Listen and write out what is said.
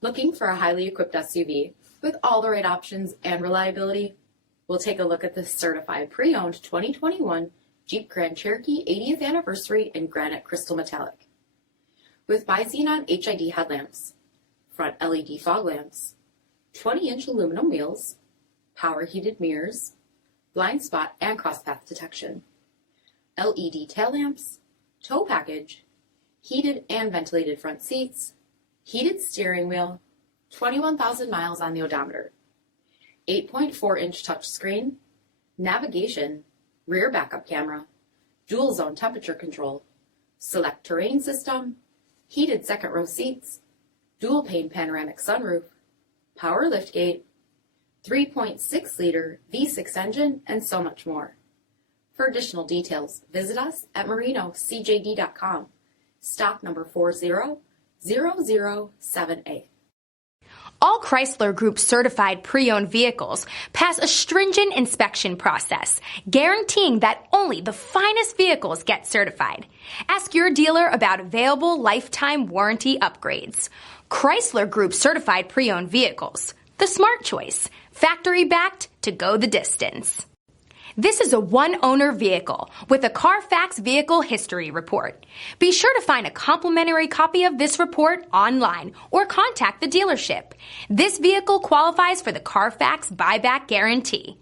Looking for a highly equipped SUV with all the right options and reliability? We'll take a look at this certified pre-owned 2021 Jeep Grand Cherokee 80th Anniversary in Granite Crystal Metallic. With bi-xenon HID headlamps, front LED fog lamps, 20-inch aluminum wheels, power heated mirrors, blind spot and crosspath detection, LED tail lamps, tow package, heated and ventilated front seats, heated steering wheel, 21,000 miles on the odometer, 8.4-inch touchscreen, navigation, rear backup camera, dual zone temperature control, select terrain system, heated second row seats, dual pane panoramic sunroof, power liftgate, 3.6-liter V6 engine, and so much more. For additional details, visit us at marinocjd.com, stock number 400078. All Chrysler Group certified pre-owned vehicles pass a stringent inspection process, guaranteeing that only the finest vehicles get certified. Ask your dealer about available lifetime warranty upgrades. Chrysler Group certified pre-owned vehicles, the smart choice, factory backed to go the distance. This is a one-owner vehicle with a CARFAX vehicle history report. Be sure to find a complimentary copy of this report online or contact the dealership. This vehicle qualifies for the CARFAX buyback guarantee.